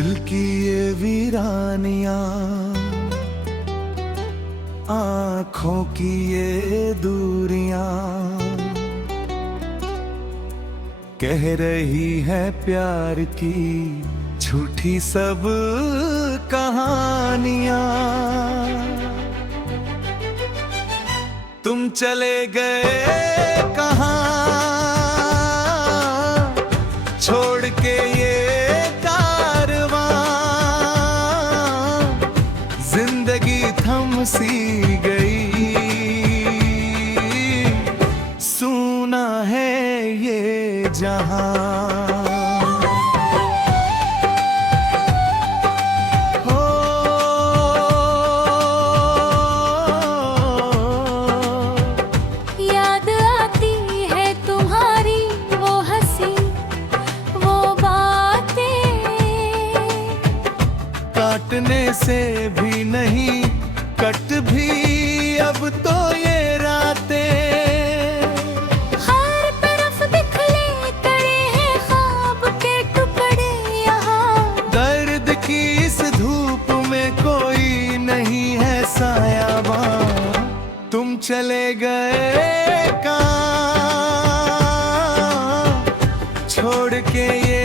दिल की ये वीरानियां, आँखों की ये दूरियां कह रही है प्यार की झूठी सब कहानियां। तुम चले गए कहाँ छोड़ के ये कारवां, जिंदगी थम सी गई, सूना है ये जहां। काटने से भी नहीं कट भी अब तो ये रातें, हर तरफ बिखरे पड़े हैं ख्वाब के टुकड़े यहाँ। दर्द की इस धूप में कोई नहीं है सायाबां। तुम चले गए कहाँ छोड़ के ये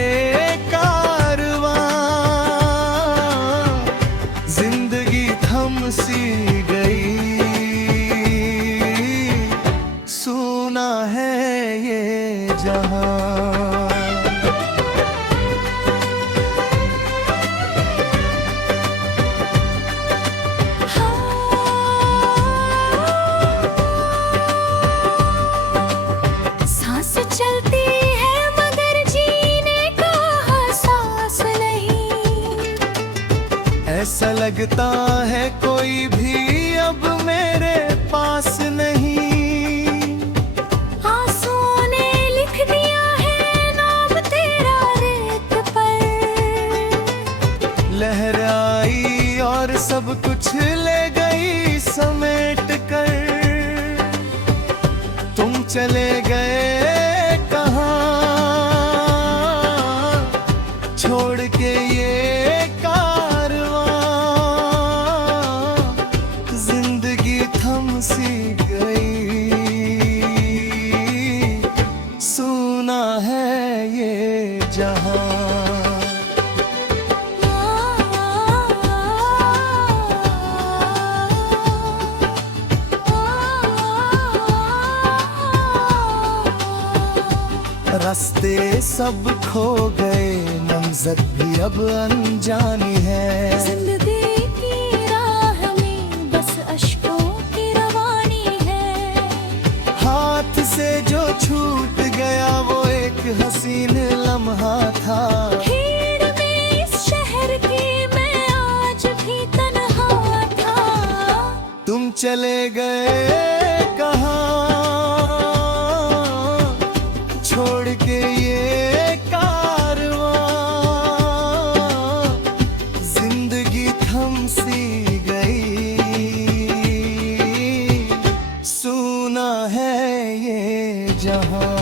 सी गई, सुना है ये जहां। सांस चलती है मगर जीने का एहसास नहीं, ऐसा लगता है कोई भी अब मेरे पास नहीं। आंसुओं ने लिख दिया है नाम तेरा रेत पर, लहर आई और सब कुछ ले गई समेट कर। तुम चले गए कहाँ छोड़ के ये सी गई, सुना है ये जहां। रास्ते सब खो गए, मंज़िल भी अब अनजानी है। जिंदगी की राह में बस अश्कों की रवानी है। हाथ से जो छूट गया वो एक हसीन लम्हा था। भीड़ में इस शहर की मैं आज भी तन्हा था। तुम चले गए कहाँ छोड़ के ये कारवां, जिंदगी थम सी गई, सुना है ये जहां।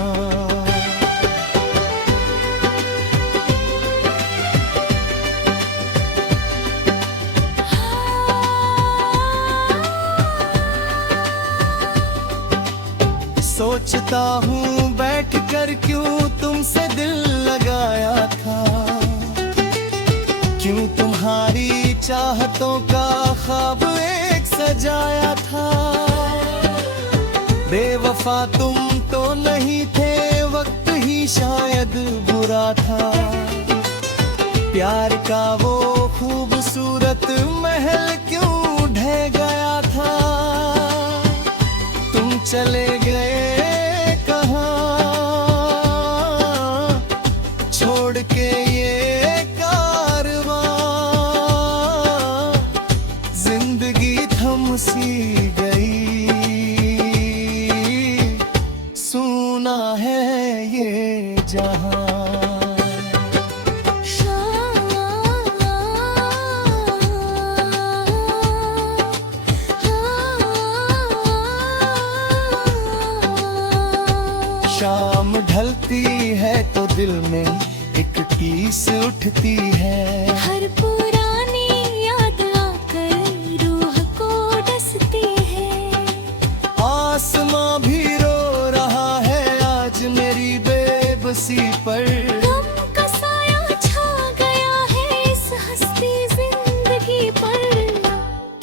सोचता हूँ बैठ कर क्यों तुमसे दिल लगाया था, क्यों तुम्हारी चाहतों का ख्वाब एक सजाया था। बेवफा तुम तो नहीं थे, वक्त ही शायद बुरा था। प्यार का वो खूबसूरत महल क्यों ढह गया था। तुम चले गए कहाँ छोड़ के ये कारवां, जिंदगी थम सी गई, सुना है ये जहां। शाम ढलती है तो दिल में एक टीस उठती है।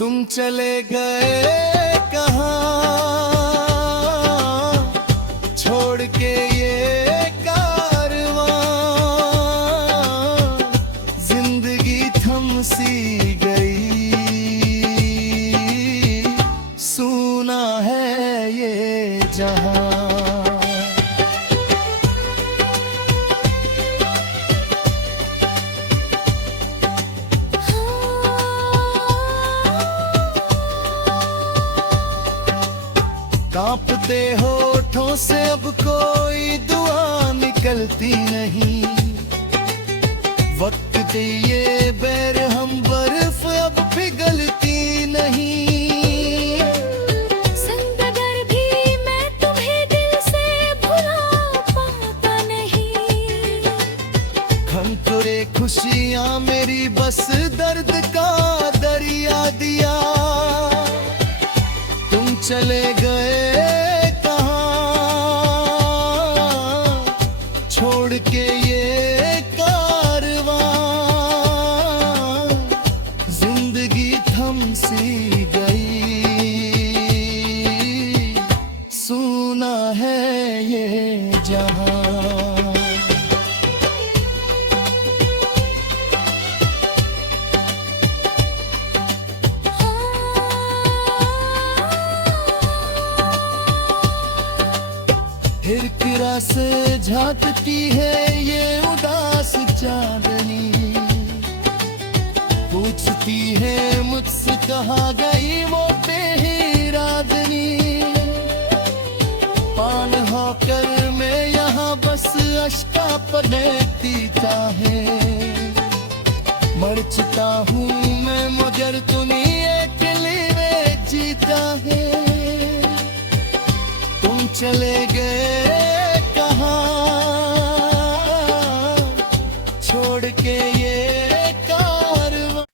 तुम चले गए कहाँ, छोड़ के ये कारवां, जिंदगी थम सी गई, सूना है ये जहां। कांपते होठों से अब कोई दुआ निकलती नहीं, वक्त दिए बैर हम बर्फ अब पिघलती नहीं। संग अगर भी मैं तुम्हें दिल से भुला पाता नहीं, हम तुरे खुशियां मेरी बस दर्द का दरिया दिया। तुम चले गए कहाँ, छोड़ के ये कारवां, जिंदगी थम सी गई, सूना है ये जहां। हिरकिरा से झांकती है ये उदास चांदनी, पूछती है मुझसे कहाँ गई वो बेहिरादनी। पान होकर मैं यहाँ बस अश्का पलटती चाहे, मर चुका हूँ मैं मगर दुनिया के लिए जीता है। तुम चले गए कहाँ, छोड़ के ये कारवां।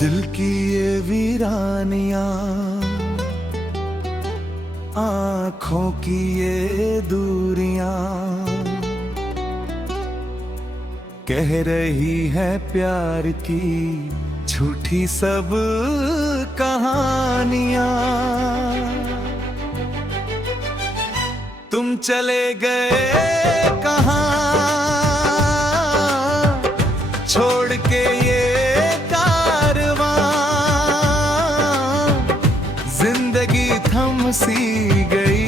दिल की ये वीरानियां, आँखों की ये दूरियां, कह रही है प्यार की झूठी सब कहानियां। तुम चले गए कहाँ, छोड़ के ये थम सी गई,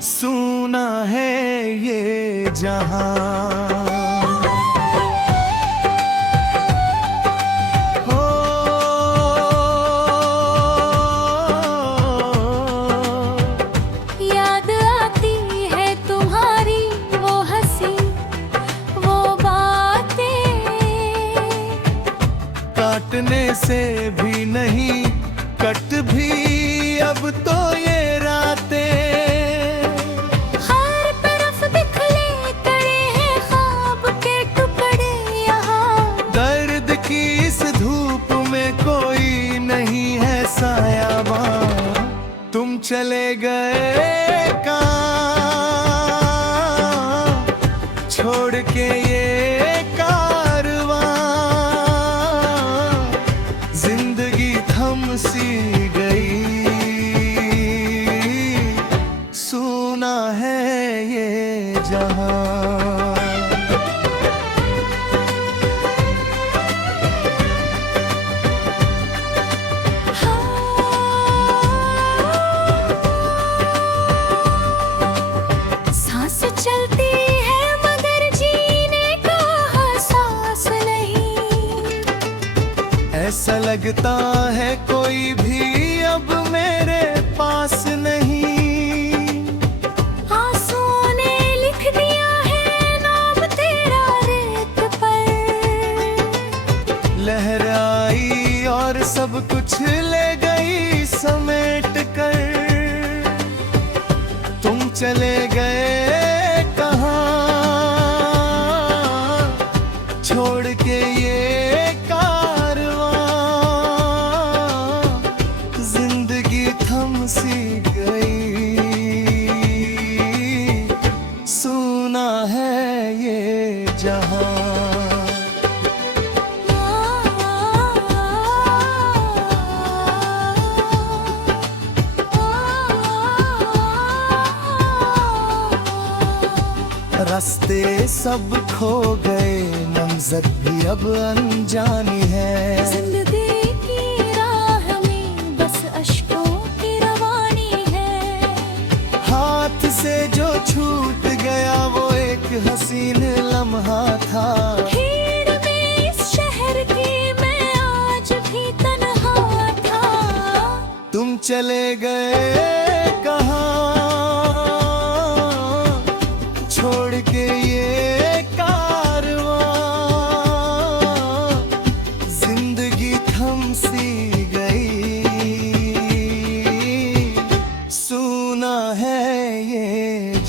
सूना है ये जहां। हो याद आती है तुम्हारी वो हंसी वो बातें, काटने से भी नहीं कट भी अब तो ये रातें। हर तरफ बिखरे पड़े हैं ख्वाब के टुकड़े यहाँ, दर्द की इस धूप में कोई नहीं है सायाबां। तुम चले गए कहाँ, छोड़ के ये कारवां, जिंदगी थम सी गई, सूना है ये जहां। सांस चलती है मगर जीने का एहसास नहीं, ऐसा लगता है कोई भी अब मेरे पास नहीं। आंसुओं ने लिख दिया है नाम तेरा रेत पर, लहराई और और सब कुछ ले गई समेट कर। तुम चले गए कहाँ छोड़ के ये कारवां, जिंदगी थम सी गई, सुना है ये जहां। रास्ते सब खो गए, मंज़िल भी अब अनजानी है। जिंदगी की राह में बस अश्कों की रवानी है। हाथ से जो छूट गया वो एक हसीन लम्हा था। भीड़ में इस शहर की मैं आज भी तन्हा था। तुम चले गए कहाँ छोड़ के ये कारवां, जिंदगी थम सी गई, सुना है ये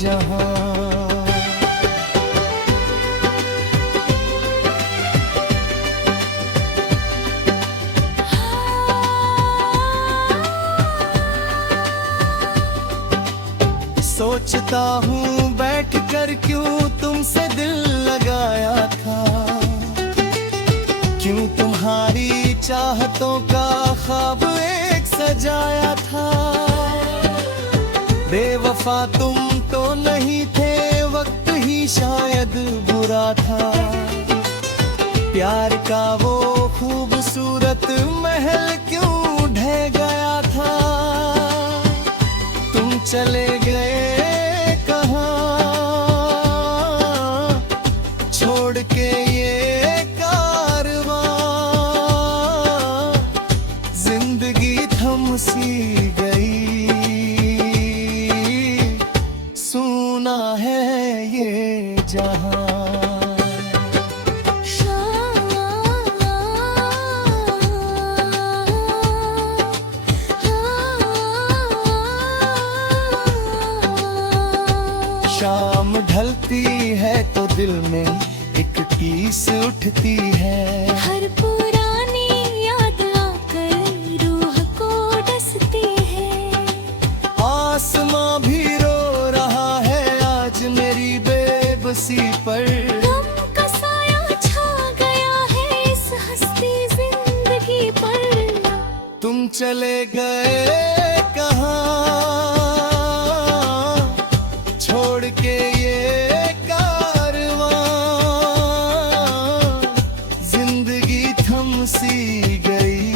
जहां। सोचता हूँ बैठ कर क्यों तुमसे दिल लगाया था, क्यों तुम्हारी चाहतों का ख्वाब एक सजाया था। बेवफा तुम तो नहीं थे, वक्त ही शायद बुरा था। प्यार का वो खूबसूरत महल क्यों ढह गया था। तुम चले गए छोड़ के ये कारवां, जिंदगी थम सी गई, सुना है ये जहां। शाम ढलती है तो दिल में एक टीस उठती है। हर पुरानी याद आकर रूह को डसती है। आसमां भी रो रहा है आज मेरी बेबसी पर। गम का साया छा गया है इस हंसती जिंदगी पर। तुम चले गए कहाँ छोड़ के ये कारवां, जिंदगी थम सी गई,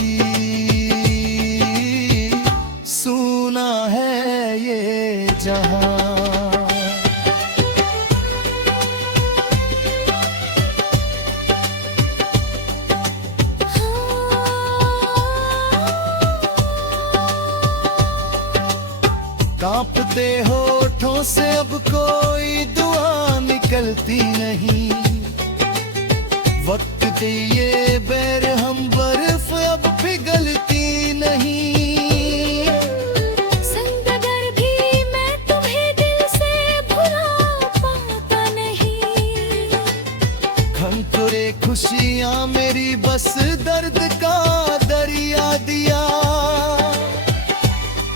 सुना है ये जहां। कांपते होठों से अब कोई दुआ निकलती नहीं। वक्त दिए बैर हम बर्फ अब पिघलती नहीं। संग अगर भी मैं तुम्हें दिल से भुला पाता नहीं। खंतुरे खुशियां मेरी बस दर्द का दरिया दिया।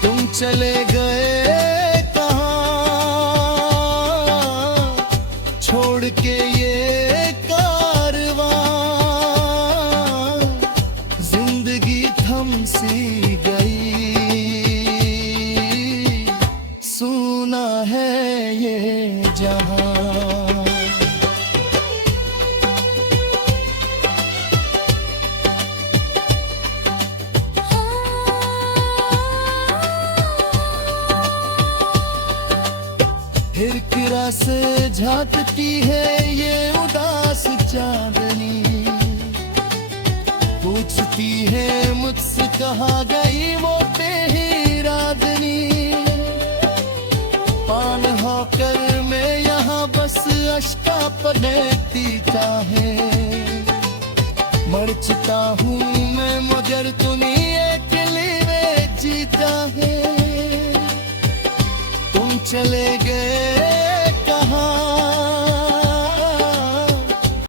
तुम चले गए छोड़ के ये कारवां, जिंदगी थम सी गई, सुना है ये जहां। हिरकिरा से झांकती है ये उदास चांदनी। पूछती है मुझसे कहाँ गई वो बेहिरादनी। पान होकर मैं यहाँ बस अश्का पलटती चाहे। मर चुका हूँ मैं मगर हर दुनिया के लिए जीता है। तुम चले